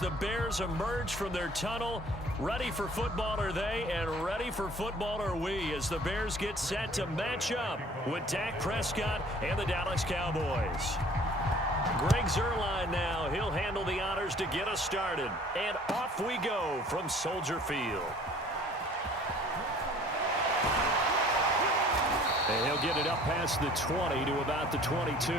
The Bears emerge from their tunnel. Ready for football are they, and ready for football are we, as the Bears get set to match up with Dak Prescott and the Dallas Cowboys. Greg Zuerlein now. He'll handle the honors to get us started. And off we go from Soldier Field. And he'll get it up past the 20 to about the 22.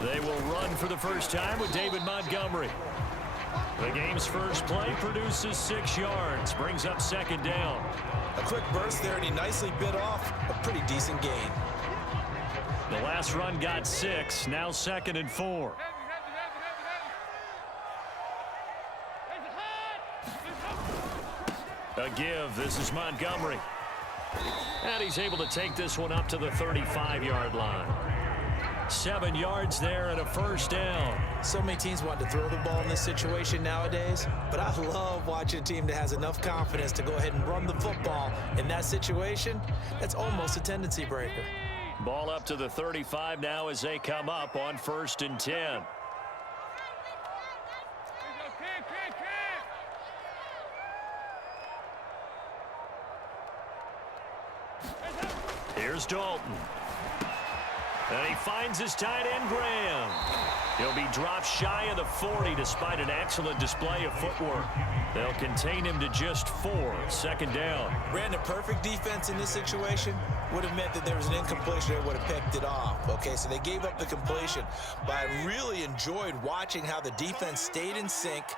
They will run for the first time with David Montgomery. The game's first play produces 6 yards, brings up second down. A quick burst there, and he nicely bit off a pretty decent gain. The last run got 6, now 2nd and 4. A give, this is Montgomery. And he's able to take this one up to the 35-yard line. 7 yards there and a first down. So many teams want to throw the ball in this situation nowadays, but I love watching a team that has enough confidence to go ahead and run the football. In that situation, that's almost a tendency breaker. Ball up to the 35 now as they come up on 1st and 10. Here's Dalton. And he finds his tight end, Graham. He'll be dropped shy of the 40 despite an excellent display of footwork. They'll contain him to just 4, 2nd down. Ran a perfect defense in this situation. Would have meant that there was an incompletion that would have picked it off. Okay, so they gave up the completion. But I really enjoyed watching how the defense stayed in sync,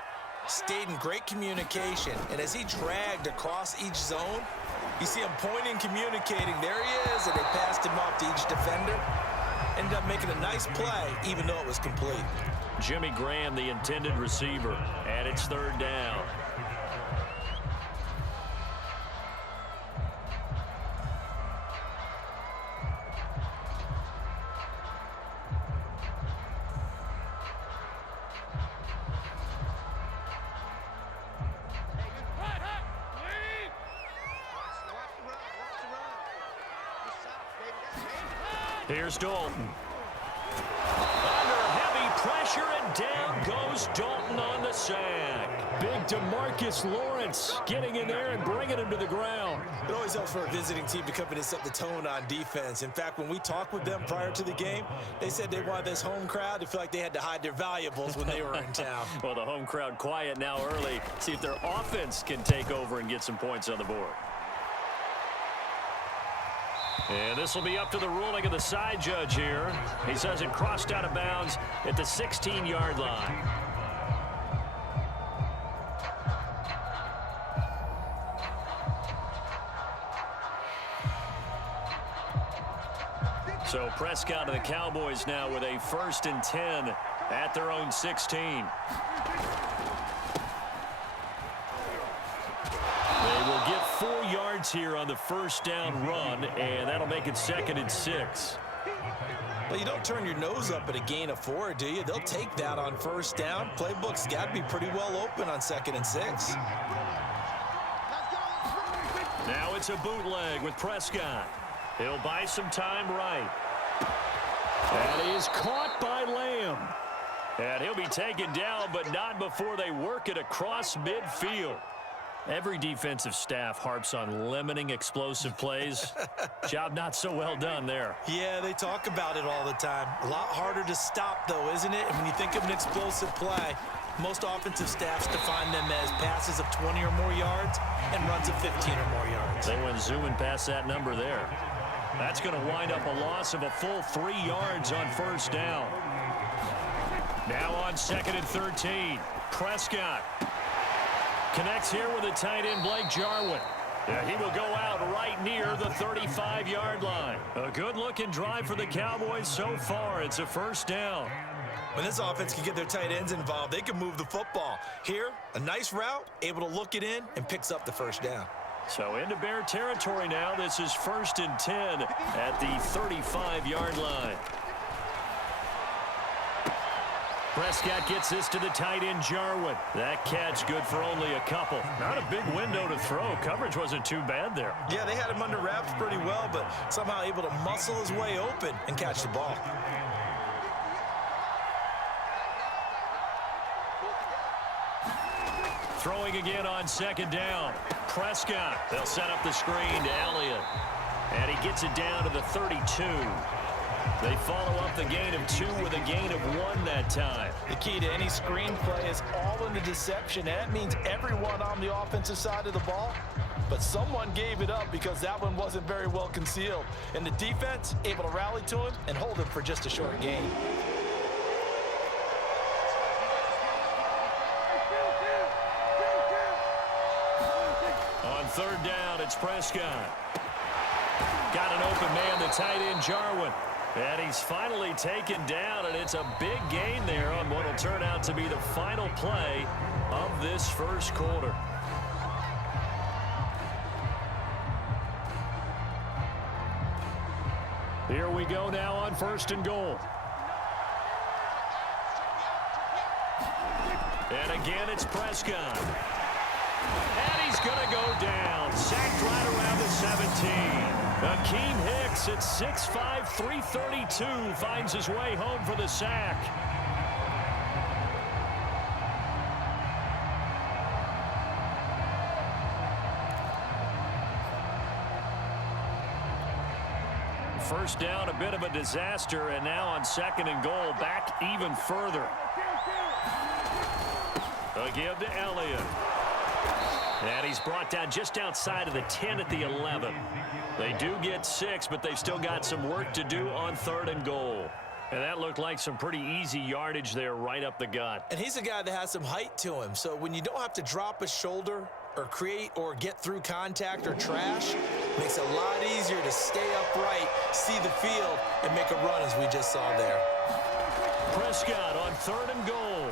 stayed in great communication. And as he dragged across each zone, you see him pointing, communicating. There he is, and they passed him off to each defender. Ended up making a nice play, even though it was complete. Jimmy Graham, the intended receiver, and it's 3rd down. Here's Dalton. Under heavy pressure, and down goes Dalton on the sack. Big DeMarcus Lawrence getting in there and bringing him to the ground. It always helps for a visiting team to come in and set the tone on defense. In fact, when we talked with them prior to the game, they said they wanted this home crowd to feel like they had to hide their valuables when they were in town. Well, the home crowd quiet now early. See if their offense can take over and get some points on the board. And this will be up to the ruling of the side judge here. He says it crossed out of bounds at the 16-yard line. So Prescott and the Cowboys now with a 1st and 10 at their own 16. They will get 4 yards here on the 1st down run, and that'll make it 2nd and 6. Well, you don't turn your nose up at a gain of 4, do you? They'll take that on 1st down. Playbook's got to be pretty well open on 2nd and 6. Now it's a bootleg with Prescott. He'll buy some time right. And he is caught by Lamb. And he'll be taken down, but not before they work it across midfield. Every defensive staff harps on limiting explosive plays. Job not so well done there. Yeah, they talk about it all the time. A lot harder to stop, though, isn't it? And when you think of an explosive play, most offensive staffs define them as passes of 20 or more yards and runs of 15 or more yards. They went zooming past that number there. That's going to wind up a loss of a full 3 yards on 1st down. Now on 2nd and 13. Prescott connects here with a tight end, Blake Jarwin. Yeah, he will go out right near the 35-yard line. A good-looking drive for the Cowboys so far. It's a 1st down. When this offense can get their tight ends involved, they can move the football. Here, a nice route, able to look it in, and picks up the first down. So into Bear territory now. This is 1st and 10 at the 35-yard line. Prescott gets this to the tight end, Jarwin. That catch good for only a couple. Not a big window to throw. Coverage wasn't too bad there. Yeah, they had him under wraps pretty well, but somehow able to muscle his way open and catch the ball. Throwing again on 2nd down. Prescott. They'll set up the screen to Elliott. And he gets it down to the 32. They follow up the gain of 2 with a gain of 1 that time. The key to any screen play is all in the deception, and that means everyone on the offensive side of the ball. But someone gave it up because that one wasn't very well concealed. And the defense able to rally to him and hold him for just a short gain. On 3rd down, it's Prescott. Got an open man, the tight end, Jarwin. And he's finally taken down, and it's a big gain there on what will turn out to be the final play of this first quarter. Here we go now on 1st and goal. And again, it's Prescott. And he's going to go down. Sacked right around the 17. Akeem Hicks at 6'5", 332 finds his way home for the sack. First down, a bit of a disaster, and now on 2nd and goal, back even further. A give to Elliott. And he's brought down just outside of the 10 at the 11. They do get 6, but they've still got some work to do on 3rd and goal. And that looked like some pretty easy yardage there right up the gut. And he's a guy that has some height to him, so when you don't have to drop a shoulder or create or get through contact or trash, makes it a lot easier to stay upright, see the field, and make a run as we just saw there. Prescott on 3rd and goal.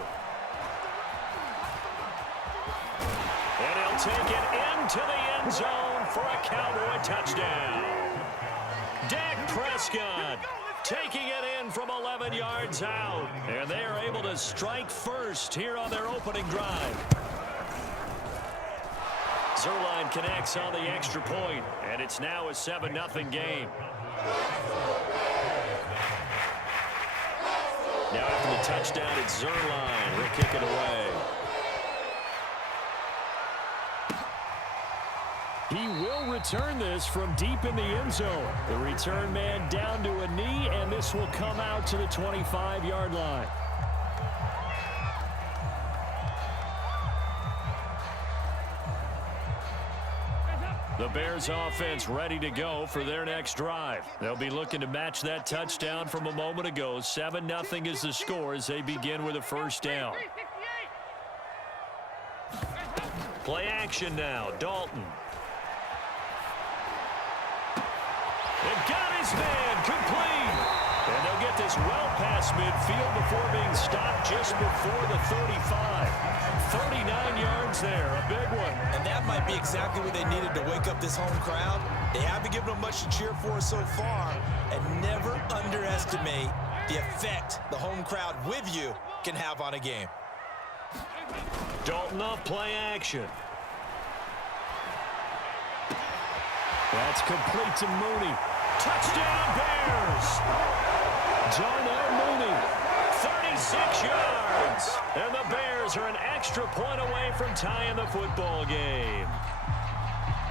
And he'll take it into the end zone for a Cowboy touchdown. Dak Prescott taking it in from 11 yards out. And they are able to strike first here on their opening drive. Zerline connects on the extra point, and it's now a 7-0 game. Now after the touchdown, it's Zerline. He'll kick it away. He will return this from deep in the end zone. The return man down to a knee, and this will come out to the 25-yard line. The Bears offense ready to go for their next drive. They'll be looking to match that touchdown from a moment ago. 7-0 is the score as they begin with a first down. Play action now. Dalton. They've got his man complete. And they'll get this well past midfield before being stopped just before the 35. 39 yards there, a big one. And that might be exactly what they needed to wake up this home crowd. They haven't given them much to cheer for so far, and never underestimate the effect the home crowd with you can have on a game. Dalton off play action. That's complete to Mooney. Touchdown Bears! Darnell Mooney, 36 yards. And the Bears are an extra point away from tying the football game.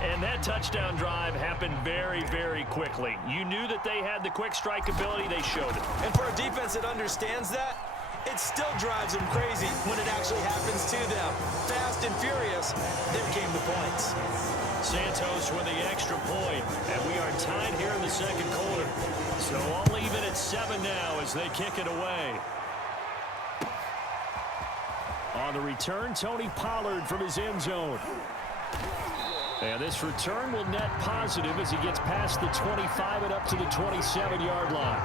And that touchdown drive happened very, very quickly. You knew that they had the quick strike ability. They showed it. And for a defense that understands that, it still drives them crazy when it actually happens to them. Fast and furious, there came the points. Santos with the extra point, and we are tied here in the second quarter. So all even at 7 now as they kick it away. On the return, Tony Pollard from his end zone. And this return will net positive as he gets past the 25 and up to the 27-yard line.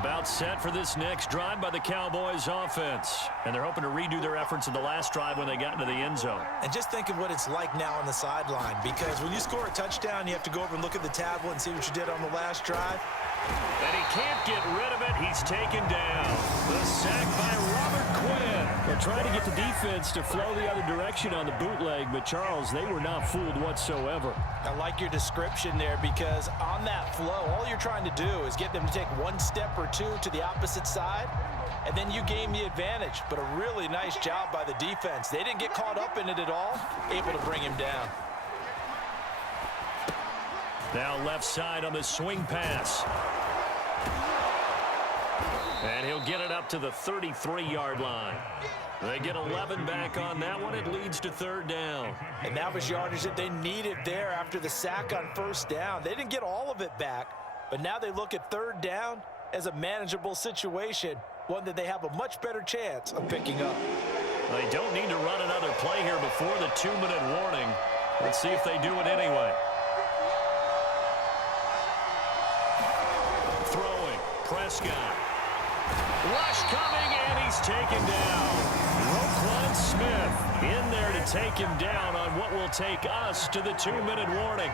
About set for this next drive by the Cowboys offense. And they're hoping to redo their efforts in the last drive when they got into the end zone. And just think of what it's like now on the sideline, because when you score a touchdown, you have to go over and look at the tablet and see what you did on the last drive. And he can't get rid of it. He's taken down. The sack by Robert Quinn. They're trying to get the defense to flow the other direction on the bootleg, but Charles, they were not fooled whatsoever. I like your description there, because on that flow, all you're trying to do is get them to take one step or two to the opposite side, and then you gain the advantage. But a really nice job by the defense. They didn't get caught up in it at all, able to bring him down. Now left side on the swing pass. And he'll get it up to the 33-yard line. They get 11 back on that one. It leads to third down. And that was yardage that they needed there after the sack on first down. They didn't get all of it back, but now they look at third down as a manageable situation, one that they have a much better chance of picking up. They don't need to run another play here before the 2-minute warning. Let's see if they do it anyway. Throwing, Prescott. Rush coming, and he's taken down. Roquan Smith in there to take him down on what will take us to the 2-minute warning.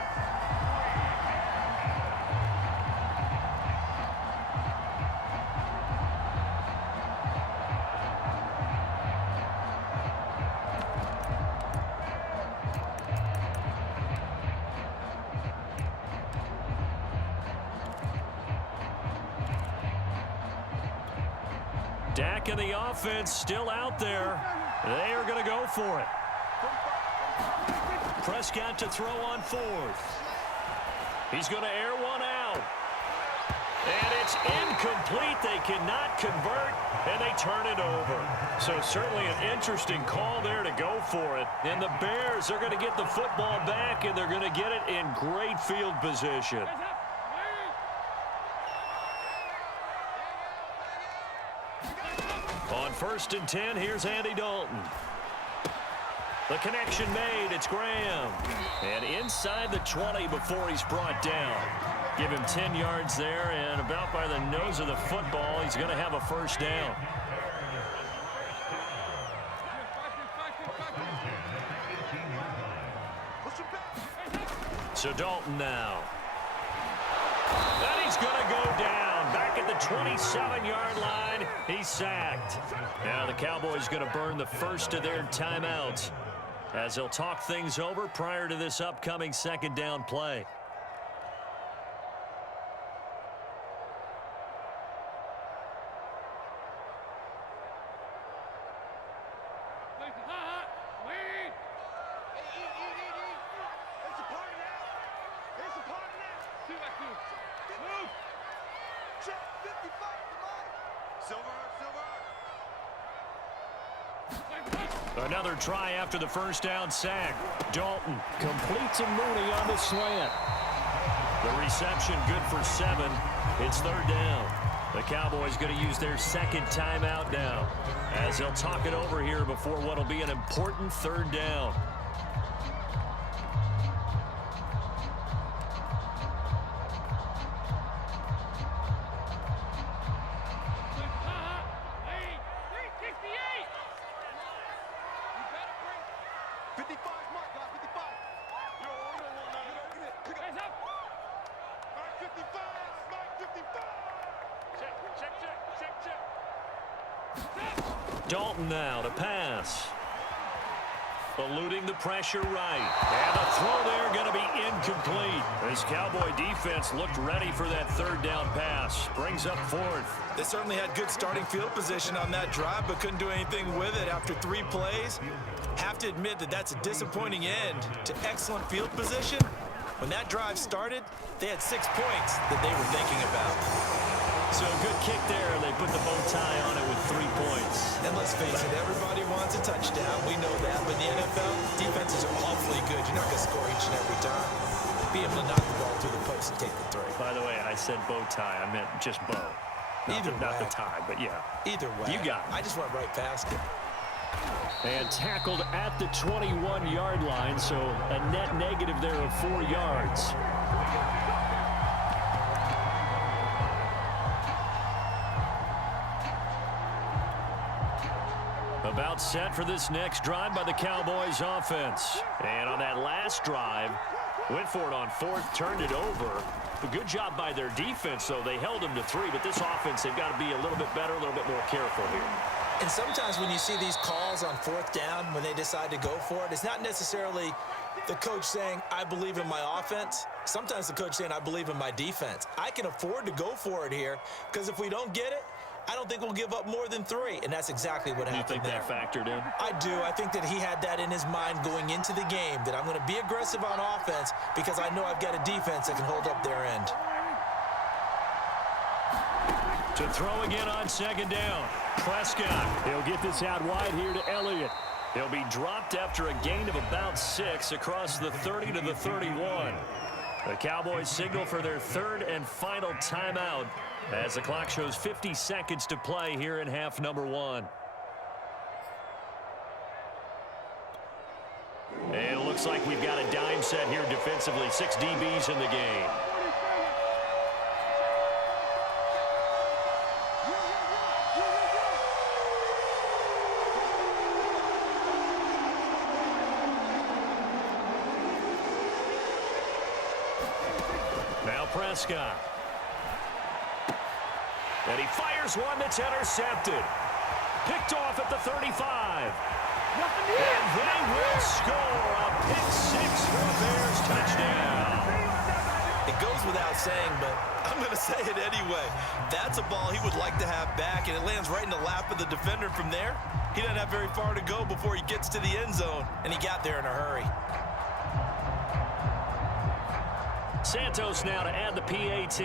Dak and the offense still out there. They are going to go for it. Prescott to throw on fourth. He's going to air one out. And it's incomplete. They cannot convert, and they turn it over. So certainly an interesting call there to go for it. And the Bears are going to get the football back, and they're going to get it in great field position. On 1st and 10, here's Andy Dalton. The connection made. It's Graham. And inside the 20 before he's brought down. Give him 10 yards there, and about by the nose of the football, he's going to have a first down. So Dalton now. And he's going to go down. Back at the 27-yard line, he's sacked. Now the Cowboys going to burn the first of their timeouts as they'll talk things over prior to this upcoming second down play. Another try after the first down sack. Dalton completes a Mooney on the slant. The reception good for 7. It's third down. The Cowboys going to use their second timeout now as they'll talk it over here before what will be an important third down. Dalton now to pass. Eluding the pressure right. And the throw there going to be incomplete. This Cowboy defense looked ready for that third down pass. Brings up fourth. They certainly had good starting field position on that drive, but couldn't do anything with it after 3 plays. Have to admit that that's a disappointing end to excellent field position. When that drive started, they had 6 points that they were thinking about. So a good kick there. They put the bow tie on it with 3 points. And let's face it, everybody wants a touchdown. We know that. But in the NFL, defenses are awfully good. You're not going to score each and every time. Be able to knock the ball through the post and take the throw. By the way, I said bow tie. I meant just bow. Not the tie, but yeah. Either way. You got it. I just went right past it. And tackled at the 21-yard line, so a net negative there of 4 yards. About set for this next drive by the Cowboys offense. And on that last drive, went for it on fourth, turned it over. A good job by their defense, though. They held them to 3, but this offense, they've got to be a little bit better, a little bit more careful here. And sometimes when you see these calls on fourth down, when they decide to go for it, it's not necessarily the coach saying, I believe in my offense. Sometimes the coach saying, I believe in my defense. I can afford to go for it here because if we don't get it, I don't think we'll give up more than 3. And that's exactly what happened there. You think that factored in? I do. I think that he had that in his mind going into the game, that I'm going to be aggressive on offense because I know I've got a defense that can hold up their end. To throw again on second down. Prescott. He'll get this out wide here to Elliott. He'll be dropped after a gain of about 6 across the 30 to the 31. The Cowboys signal for their third and final timeout as the clock shows 50 seconds to play here in half number 1. And it looks like we've got a dime set here defensively. 6 DBs in the game. Now Prescott. And he fires one that's intercepted. Picked off at the 35. And they will score a pick 6 for a Bears touchdown. It goes without saying, but I'm going to say it anyway. That's a ball he would like to have back, and it lands right in the lap of the defender from there. He doesn't have very far to go before he gets to the end zone, and he got there in a hurry. Santos now to add the PAT.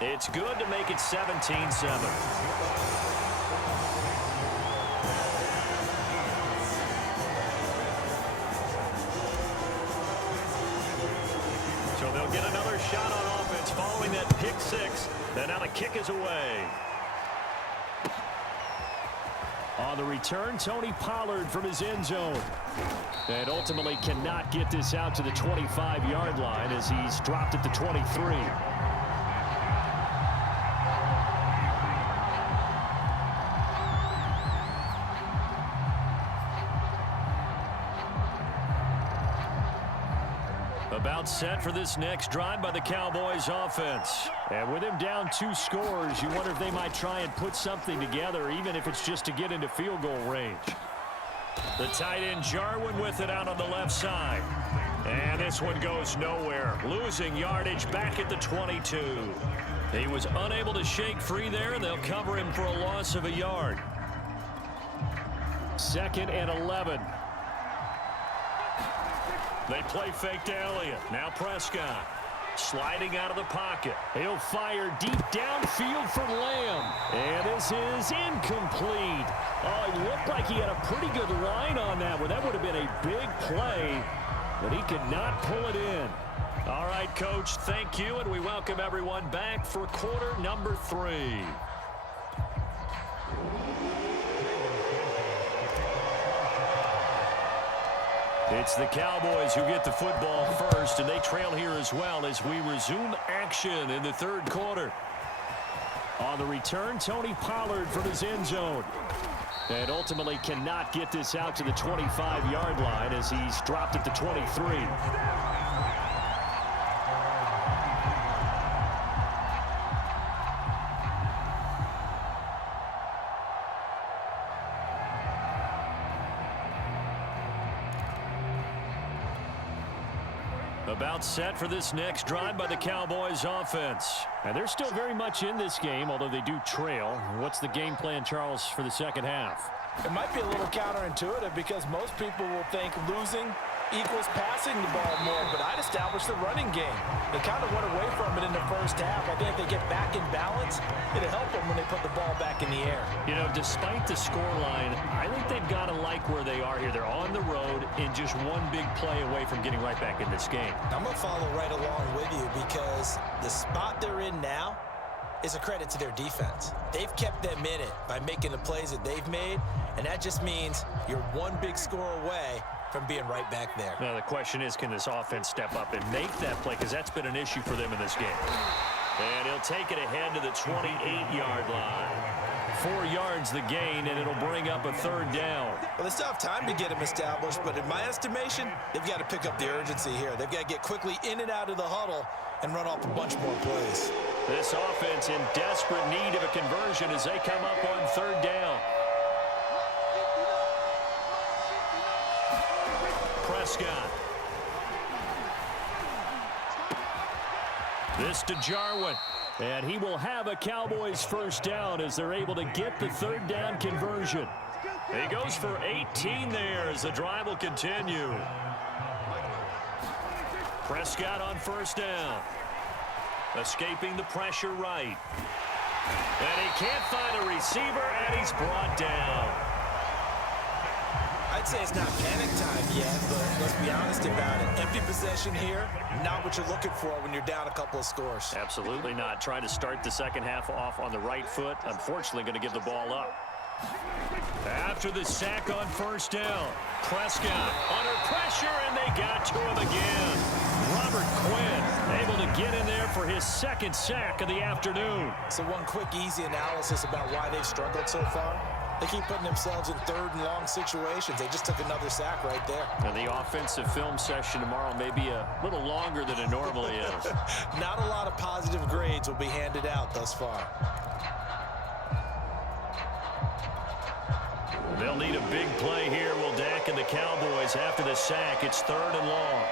It's good to make it 17-7. So they'll get another shot on offense following that pick 6. And now the kick is away. On the return, Tony Pollard from his end zone. And ultimately cannot get this out to the 25-yard line as he's dropped at the 23. About set for this next drive by the Cowboys offense. And with him down 2 scores, you wonder if they might try and put something together, even if it's just to get into field goal range. The tight end Jarwin with it out on the left side. And this one goes nowhere. Losing yardage back at the 22. He was unable to shake free there, and they'll cover him for a loss of a yard. 2nd and 11. They play fake to Elliott. Now Prescott sliding out of the pocket. He'll fire deep downfield for Lamb. And this is incomplete. Oh, it looked like he had a pretty good line on that one. That would have been a big play, but he could not pull it in. All right, Coach, thank you, and we welcome everyone back for quarter number 3. It's the Cowboys who get the football first, and they trail here as well as we resume action in the 3rd quarter. On the return, Tony Pollard from his end zone. And ultimately cannot get this out to the 25-yard line as he's dropped at the 23. About set for this next drive by the Cowboys offense. And they're still very much in this game, although they do trail. What's the game plan, Charles, for the second half? It might be a little counterintuitive because most people will think losing equals passing the ball more, but I'd establish the running game. They kind of went away from it in the first half. I think if they get back in balance, it'll help them when they put the ball back in the air. You know, despite the scoreline, I think they've got to like where they are here. They're on the road in just one big play away from getting right back in this game. I'm going to follow right along with you because the spot they're in now is a credit to their defense. They've kept them in it by making the plays that they've made, and that just means you're one big score away from being right back there. Now, the question is, can this offense step up and make that play? Because that's been an issue for them in this game. And he'll take it ahead to the 28-yard line. 4 yards the gain, and it'll bring up a third down. Well, they still have time to get him established, but in my estimation, they've got to pick up the urgency here. They've got to get quickly in and out of the huddle and run off a bunch more plays. This offense in desperate need of a conversion as they come up on third down. Prescott. This to Jarwin. And he will have a Cowboys first down as they're able to get the third down conversion. He goes for 18 there as the drive will continue. Prescott on first down. Escaping the pressure right. And he can't find a receiver, and he's brought down. I'd say it's not panic time yet, but let's be honest about it. Empty possession here, not what you're looking for when you're down a couple of scores. Absolutely not. Trying to start the second half off on the right foot. Unfortunately, going to give the ball up. After the sack on first down, Prescott under pressure, and they got to him again. Robert Quinn able to get in there for his second sack of the afternoon. So one quick, easy analysis about why they've struggled so far. They keep putting themselves in third and long situations. They just took another sack right there. And the offensive film session tomorrow may be a little longer than it normally is. Not a lot of positive grades will be handed out thus far. They'll need a big play here, will Dak and the Cowboys after the sack. It's third and long.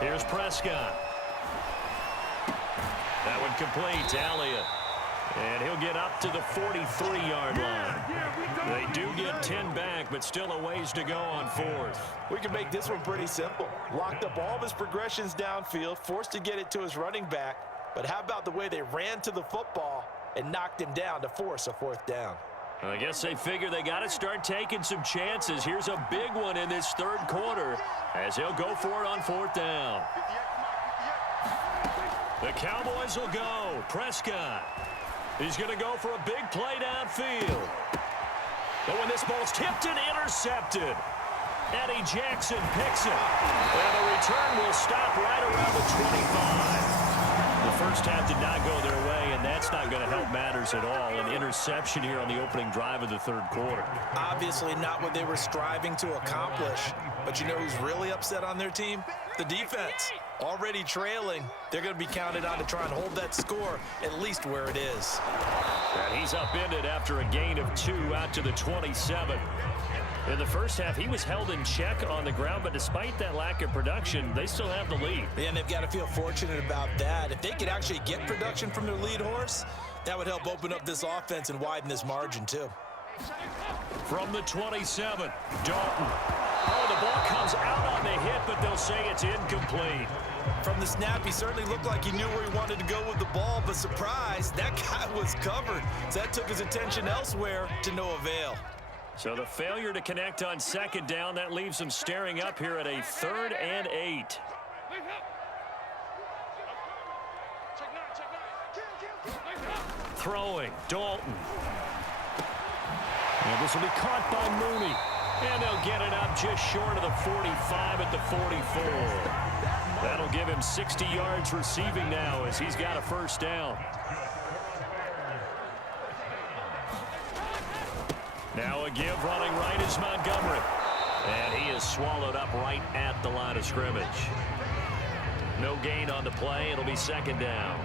Here's Prescott. That one complete to Elliott. And he'll get up to the 43-yard line. They do get 10 back, but still a ways to go on fourth. We can make this one pretty simple. Locked up all of his progressions downfield, forced to get it to his running back. But how about the way they ran to the football and knocked him down to force a fourth down? I guess they figure they got to start taking some chances. Here's a big one in this third quarter as he'll go for it on fourth down. The Cowboys will go. Prescott. He's going to go for a big play downfield. But when this ball's tipped and intercepted, Eddie Jackson picks it. And the return will stop right around the 25. The first half did not go their way, and that's not going to help matters at all. An interception here on the opening drive of the third quarter. Obviously not what they were striving to accomplish. But you know who's really upset on their team? The defense. Already trailing, they're going to be counted on to try and hold that score at least where it is. And he's upended after a gain of 2 out to the 27. In the first half, he was held in check on the ground, but despite that lack of production, they still have the lead. Yeah, and they've got to feel fortunate about that. If they could actually get production from their lead horse, that would help open up this offense and widen this margin too. From the 27, Dalton. Oh, the ball comes out on the hit, but they'll say it's incomplete. From the snap, he certainly looked like he knew where he wanted to go with the ball, but surprise, that guy was covered. So that took his attention elsewhere to no avail. So the failure to connect on second down, that leaves them staring up here at a 3rd and 8. Throwing, Dalton. And this will be caught by Mooney. And they'll get it up just short of the 45 at the 44. That'll give him 60 yards receiving now as he's got a first down. Now a give running right is Montgomery. And he is swallowed up right at the line of scrimmage. No gain on the play. It'll be second down.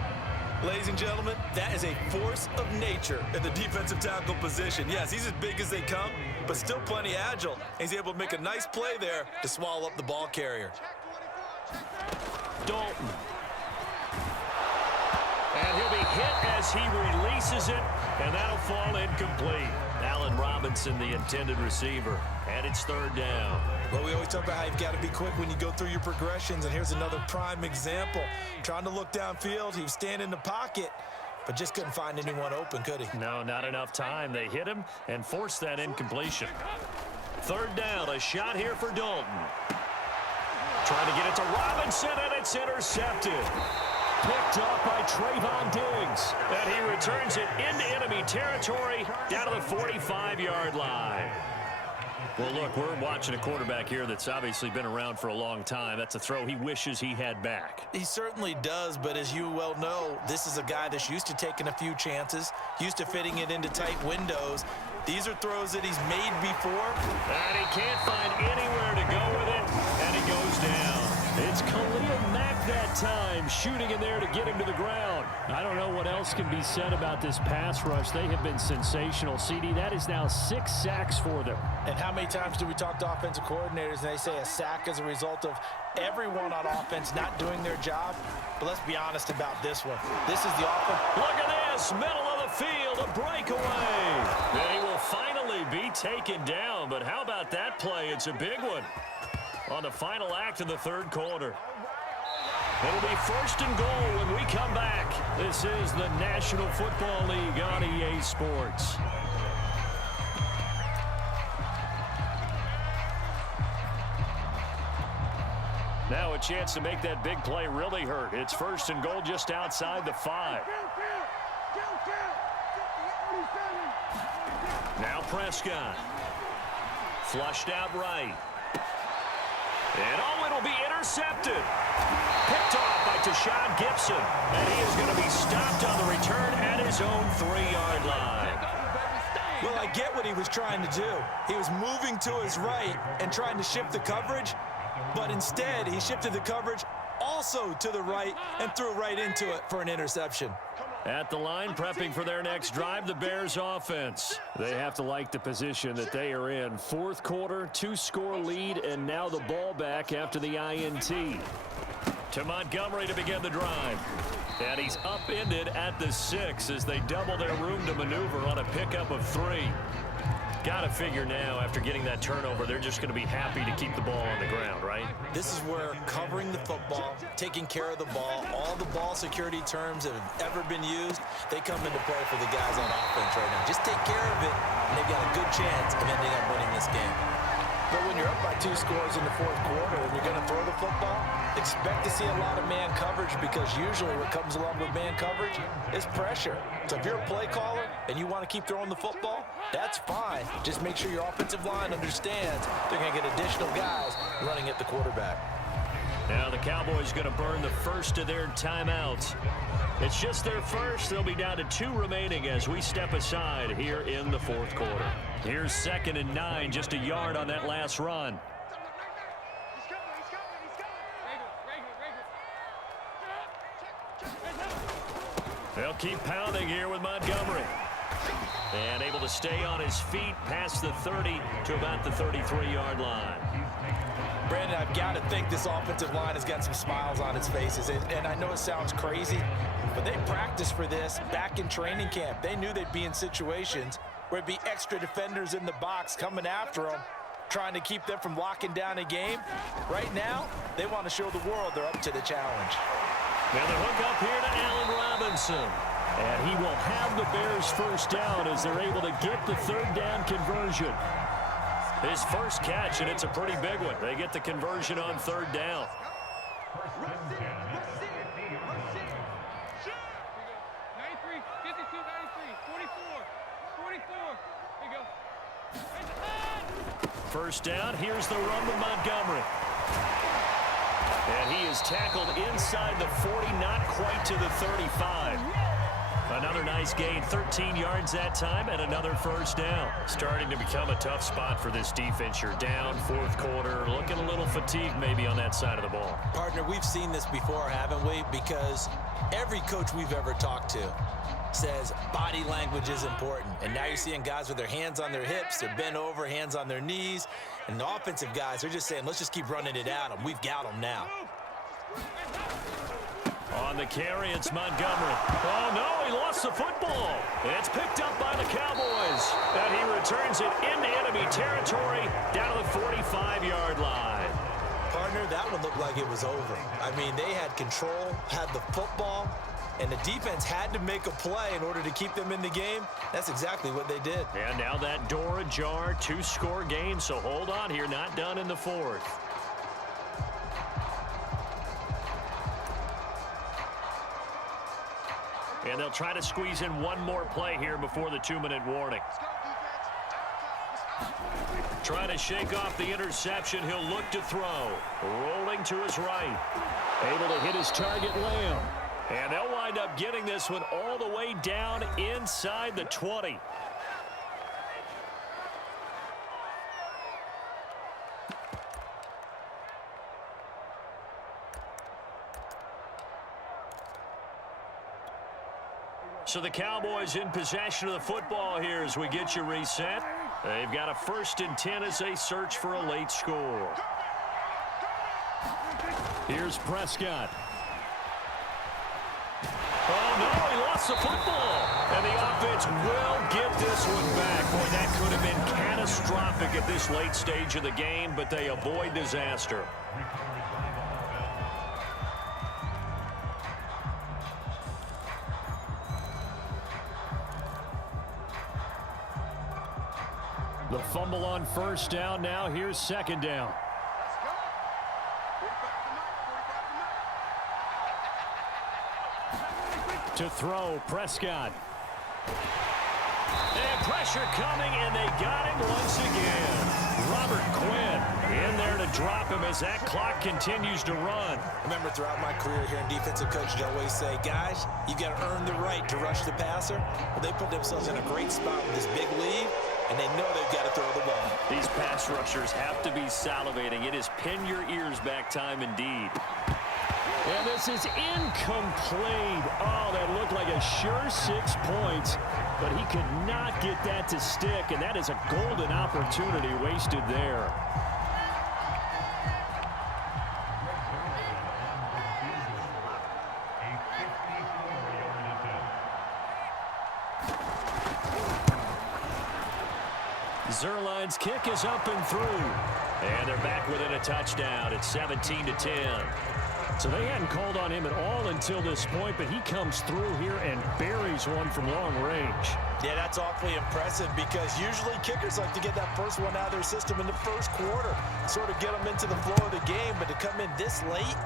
Ladies and gentlemen, that is a force of nature in the defensive tackle position. Yes, he's as big as they come, but still plenty agile. He's able to make a nice play there to swallow up the ball carrier. Dalton. And he'll be hit as he releases it, and that'll fall incomplete. Allen Robinson, the intended receiver, and it's third down. Well, we always talk about how you've got to be quick when you go through your progressions, and here's another prime example. Trying to look downfield, he was standing in the pocket, but just couldn't find anyone open, could he? No, not enough time. They hit him and forced that incompletion. Third down, a shot here for Dalton. Trying to get it to Robinson, and it's intercepted. Picked up by Trayvon Diggs. And he returns it into enemy territory down to the 45-yard line. Well, look, we're watching a quarterback here that's obviously been around for a long time. That's a throw he wishes he had back. He certainly does, but as you well know, this is a guy that's used to taking a few chances, used to fitting it into tight windows. These are throws that he's made before. And he can't find anywhere to go with it, and he goes down. It's Khalil Mack that time, shooting in there to get him to the ground. I don't know what else can be said about this pass rush. They have been sensational. CD, that is now 6 sacks for them. And how many times do we talk to offensive coordinators and they say a sack is a result of everyone on offense not doing their job? But let's be honest about this one. This is the offense. Look at this, middle of the field, a breakaway. They will finally be taken down, but how about that play? It's a big one on the final act of the third quarter. It'll be 1st and goal when we come back. This is the National Football League on EA Sports. Now a chance to make that big play really hurt. It's 1st and goal just outside the 5. Now Prescott. Flushed out right. And it'll be intercepted. Picked off by Tashawn Gibson. And he is going to be stopped on the return at his own 3-yard line. Well, I get what he was trying to do. He was moving to his right and trying to shift the coverage. But instead, he shifted the coverage also to the right and threw right into it for an interception. At the line, prepping for their next drive, the Bears offense. They have to like the position that they are in. 4th quarter, 2-score lead, and now the ball back after the INT. To Montgomery to begin the drive. And he's upended at the 6 as they double their room to maneuver on a pickup of 3. Got to figure now, after getting that turnover, they're just going to be happy to keep the ball on the ground, right? This is where covering the football, taking care of the ball, all the ball security terms that have ever been used, they come into play for the guys on offense right now. Just take care of it, and they've got a good chance of ending up winning this game. But when you're up by 2 scores in the 4th quarter and you're going to throw the football, expect to see a lot of man coverage, because usually what comes along with man coverage is pressure. So if you're a play caller and you want to keep throwing the football, that's fine. Just make sure your offensive line understands they're going to get additional guys running at the quarterback. Now the Cowboys going to burn the first of their timeouts. It's just their first. They'll be down to 2 remaining as we step aside here in the 4th quarter. Here's 2nd and 9, just a yard on that last run. They'll keep pounding here with Montgomery. And able to stay on his feet past the 30 to about the 33-yard line. Brandon, I've got to think this offensive line has got some smiles on its faces. And I know it sounds crazy, but they practiced for this back in training camp. They knew they'd be in situations where it'd be extra defenders in the box coming after them, trying to keep them from locking down a game. Right now, they want to show the world they're up to the challenge. Now the hook up here to Allen Robinson. And he will have the Bears first down as they're able to get the 3rd down conversion. His first catch, and it's a pretty big one. They get the conversion on 3rd down. First down, here's the run to Montgomery. And he is tackled inside the 40, not quite to the 35. Another nice gain, 13 yards that time, and another first down. Starting to become a tough spot for this defense. You're down, 4th quarter, looking a little fatigued maybe on that side of the ball. Partner, we've seen this before, haven't we? Because every coach we've ever talked to says body language is important. And now you're seeing guys with their hands on their hips, they're bent over, hands on their knees. And the offensive guys, they're just saying, let's just keep running it at them. We've got them now. On the carry, it's Montgomery. Oh, no, he lost the football. It's picked up by the Cowboys. And he returns it into enemy territory down to the 45-yard line. Partner, that one looked like it was over. I mean, they had control, had the football, and the defense had to make a play in order to keep them in the game. That's exactly what they did. And now that door ajar, 2-score game, so hold on here, not done in the 4th. And they'll try to squeeze in one more play here before the 2-minute warning. Trying to shake off the interception. He'll look to throw. Rolling to his right. Able to hit his target, Lamb. And they'll wind up getting this one all the way down inside the 20. So the Cowboys in possession of the football here as we get you reset. They've got a 1st and 10 as they search for a late score. Here's Prescott. Oh, no, he lost the football. And the offense will get this one back. Boy, that could have been catastrophic at this late stage of the game, but they avoid disaster. The fumble on 1st down. Now here's 2nd down. To throw, Prescott. And pressure coming, and they got him once again. Robert Quinn in there to drop him as that clock continues to run. Remember, throughout my career here in defensive coaching, I always say, guys, you got to earn the right to rush the passer. Well, they put themselves in a great spot with this big lead, and they know they've got to throw the ball. These pass rushers have to be salivating. It is pin your ears back time indeed. And this is incomplete. Oh, that looked like a sure 6 points, but he could not get that to stick, and that is a golden opportunity wasted there. Zerline's kick is up and through. And they're back within a touchdown. It's 17-10. So they hadn't called on him at all until this point, but he comes through here and buries one from long range. Yeah, that's awfully impressive because usually kickers like to get that first one out of their system in the first quarter, sort of get them into the flow of the game, but to come in this late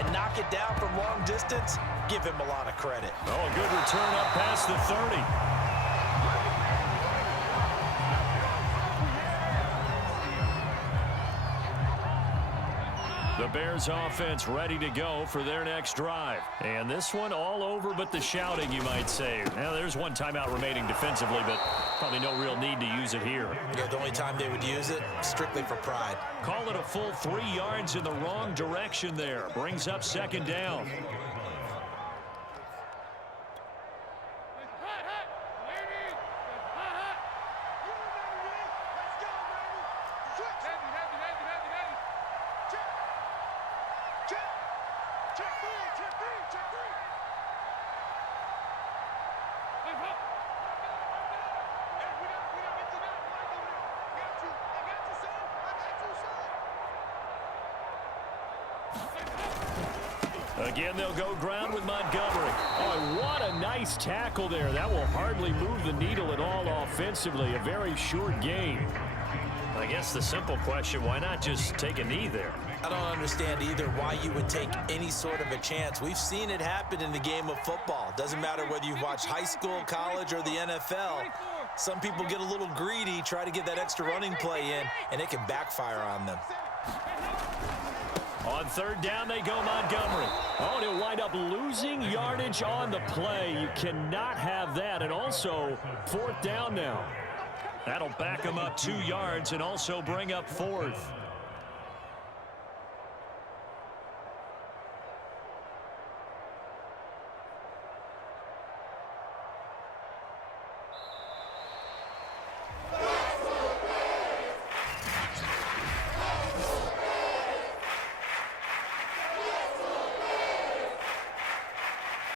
and knock it down from long distance, give him a lot of credit. Oh, a good return up past the 30. The Bears offense ready to go for their next drive. And this one all over but the shouting, you might say. Now, there's one timeout remaining defensively, but probably no real need to use it here. Yeah, the only time they would use it, strictly for pride. Call it a full 3 yards in the wrong direction there. Brings up 2nd down. Again, they'll go ground with Montgomery. Oh, what a nice tackle there. That will hardly move the needle at all offensively. A very short game. I guess the simple question, why not just take a knee there? I don't understand either why you would take any sort of a chance. We've seen it happen in the game of football. Doesn't matter whether you've watched high school, college, or the NFL. Some people get a little greedy, try to get that extra running play in, and it can backfire on them. On 3rd down, they go Montgomery. Oh, and he'll wind up losing yardage on the play. You cannot have that. And also, 4th down now. That'll back him up 2 yards and also bring up 4th.